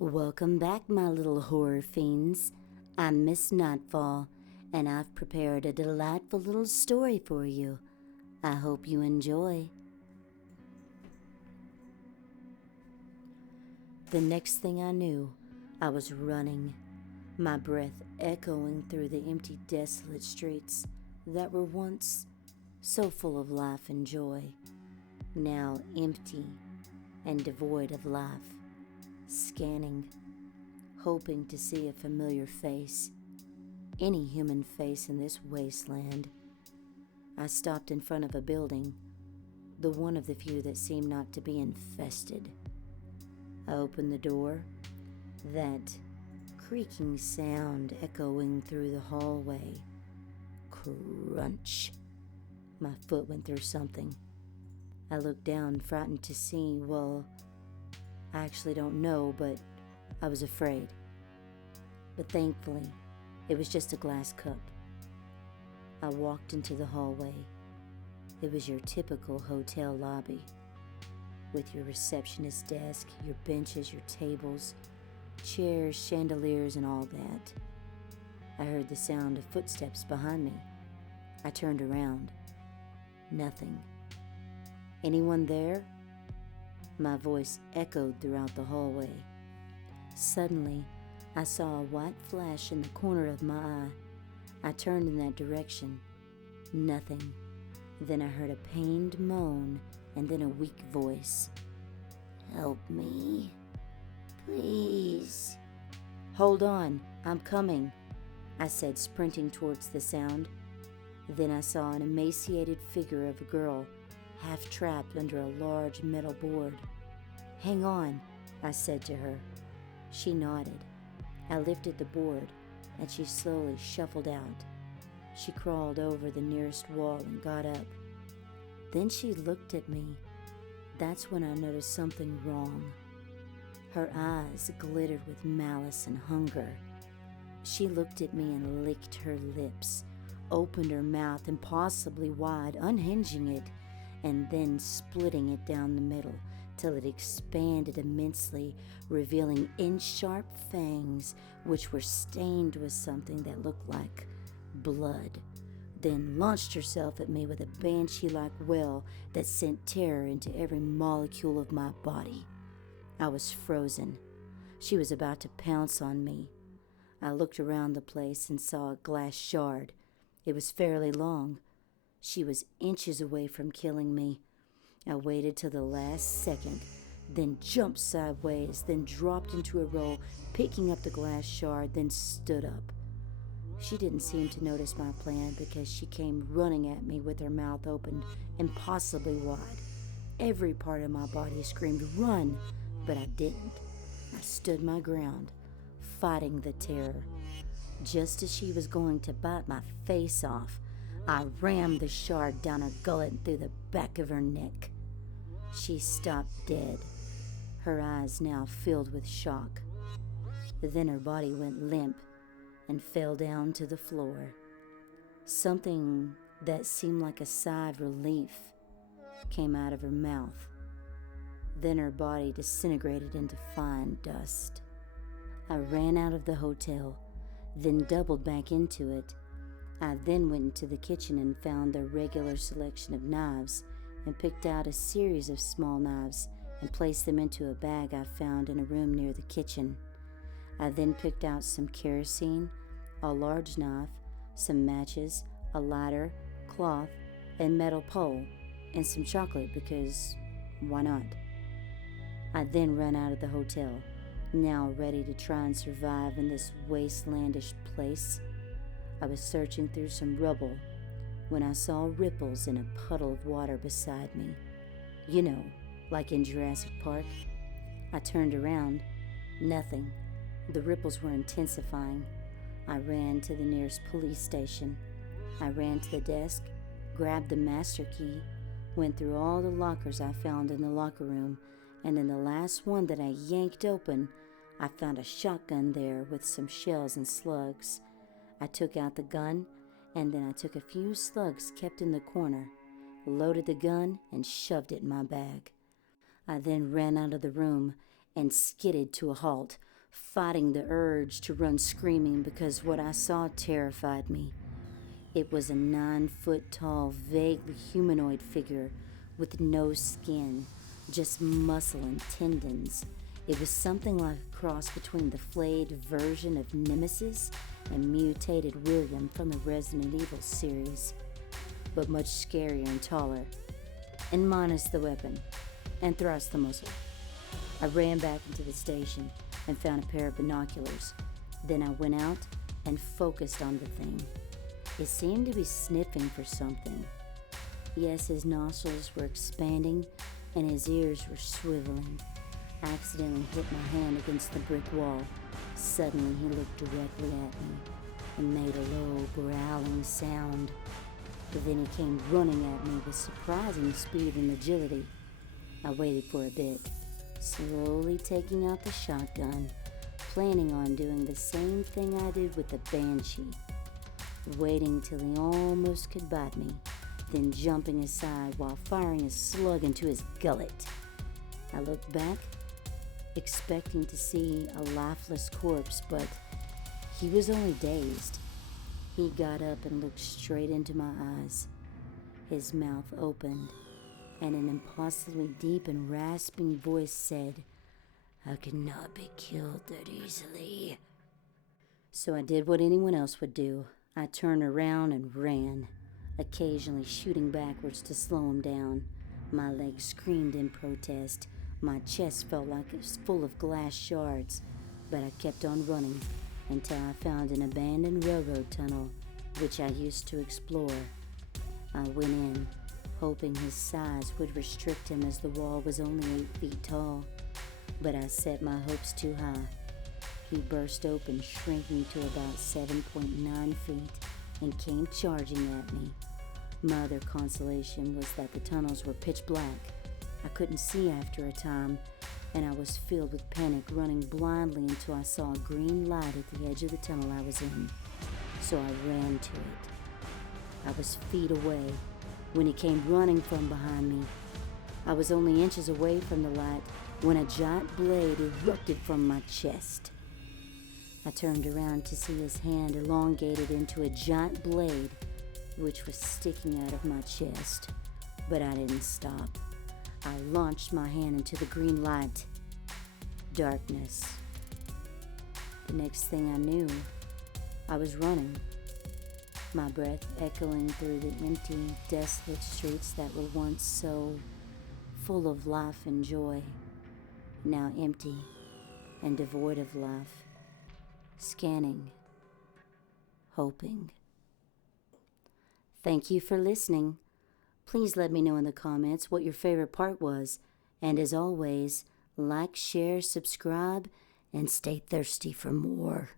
Welcome back, my little horror fiends. I'm Miss Nightfall, and I've prepared a delightful little story for you. I hope you enjoy. The next thing I knew, I was running, my breath echoing through the empty, desolate streets that were once so full of life and joy, now empty and devoid of life. Scanning, hoping to see a familiar face, any human face in this wasteland. I stopped in front of a building, the one of the few that seemed not to be infested. I opened the door, that creaking sound echoing through the hallway. Crunch. My foot went through something. I looked down, frightened to see, I actually don't know, but I was afraid. But thankfully, it was just a glass cup. I walked into the hallway. It was your typical hotel lobby, with your receptionist desk, your benches, your tables, chairs, chandeliers, and all that. I heard the sound of footsteps behind me. I turned around. Nothing. Anyone there? My voice echoed throughout the hallway. Suddenly, I saw a white flash in the corner of my eye. I turned in that direction. Nothing. Then I heard a pained moan and then a weak voice. "Help me, please." "Hold on, I'm coming," I said, sprinting towards the sound. Then I saw an emaciated figure of a girl, half trapped under a large metal board. "Hang on," I said to her. She nodded. I lifted the board, and she slowly shuffled out. She crawled over the nearest wall and got up. Then she looked at me. That's when I noticed something wrong. Her eyes glittered with malice and hunger. She looked at me and licked her lips, opened her mouth impossibly wide, unhinging it, and then splitting it down the middle till it expanded immensely, revealing inch-sharp fangs which were stained with something that looked like blood, then launched herself at me with a banshee-like wail that sent terror into every molecule of my body. I was frozen. She was about to pounce on me. I looked around the place and saw a glass shard. It was fairly long. She was inches away from killing me. I waited till the last second, then jumped sideways, then dropped into a roll, picking up the glass shard, then stood up. She didn't seem to notice my plan because she came running at me with her mouth opened impossibly wide. Every part of my body screamed, "Run!" but I didn't. I stood my ground, fighting the terror. Just as she was going to bite my face off, I rammed the shard down her gullet and through the back of her neck. She stopped dead, her eyes now filled with shock. Then her body went limp and fell down to the floor. Something that seemed like a sigh of relief came out of her mouth. Then her body disintegrated into fine dust. I ran out of the hotel, then doubled back into it. I then went into the kitchen and found the regular selection of knives and picked out a series of small knives and placed them into a bag I found in a room near the kitchen. I then picked out some kerosene, a large knife, some matches, a lighter, cloth, and metal pole, and some chocolate because why not? I then ran out of the hotel, now ready to try and survive in this wastelandish place. I was searching through some rubble when I saw ripples in a puddle of water beside me. You know, like in Jurassic Park. I turned around. Nothing. The ripples were intensifying. I ran to the nearest police station. I ran to the desk, grabbed the master key, went through all the lockers I found in the locker room, and in the last one that I yanked open, I found a shotgun there with some shells and slugs. I took out the gun, and then I took a few slugs kept in the corner, loaded the gun, and shoved it in my bag. I then ran out of the room and skidded to a halt, fighting the urge to run screaming because what I saw terrified me. It was a 9-foot-tall, vaguely humanoid figure with no skin, just muscle and tendons. It was something like a cross between the flayed version of Nemesis and mutated William from the Resident Evil series, but much scarier and taller, and minus the weapon, and thrice the muscle. I ran back into the station and found a pair of binoculars. Then I went out and focused on the thing. It seemed to be sniffing for something. Yes, his nostrils were expanding and his ears were swiveling. I accidentally hit my hand against the brick wall. Suddenly he looked directly at me and made a low, growling sound. But then he came running at me with surprising speed and agility. I waited for a bit, slowly taking out the shotgun, planning on doing the same thing I did with the Banshee. Waiting till he almost could bite me, then jumping aside while firing a slug into his gullet. I looked back, expecting to see a lifeless corpse, but he was only dazed. He got up and looked straight into my eyes. His mouth opened, and an impossibly deep and rasping voice said, "I cannot be killed that easily." So I did what anyone else would do. I turned around and ran, occasionally shooting backwards to slow him down. My legs screamed in protest. My chest felt like it was full of glass shards, but I kept on running until I found an abandoned railroad tunnel, which I used to explore. I went in, hoping his size would restrict him as the wall was only 8 feet tall, but I set my hopes too high. He burst open, shrinking to about 7.9 feet, and came charging at me. My other consolation was that the tunnels were pitch black. I couldn't see after a time, and I was filled with panic, running blindly until I saw a green light at the edge of the tunnel I was in. So I ran to it. I was feet away when he came running from behind me. I was only inches away from the light when a giant blade erupted from my chest. I turned around to see his hand elongated into a giant blade, which was sticking out of my chest. But I didn't stop. I launched my hand into the green light. Darkness. The next thing I knew, I was running, my breath echoing through the empty, desolate streets that were once so full of life and joy, now empty and devoid of life. Scanning, hoping. Thank you for listening. Please let me know in the comments what your favorite part was. And as always, like, share, subscribe, and stay thirsty for more.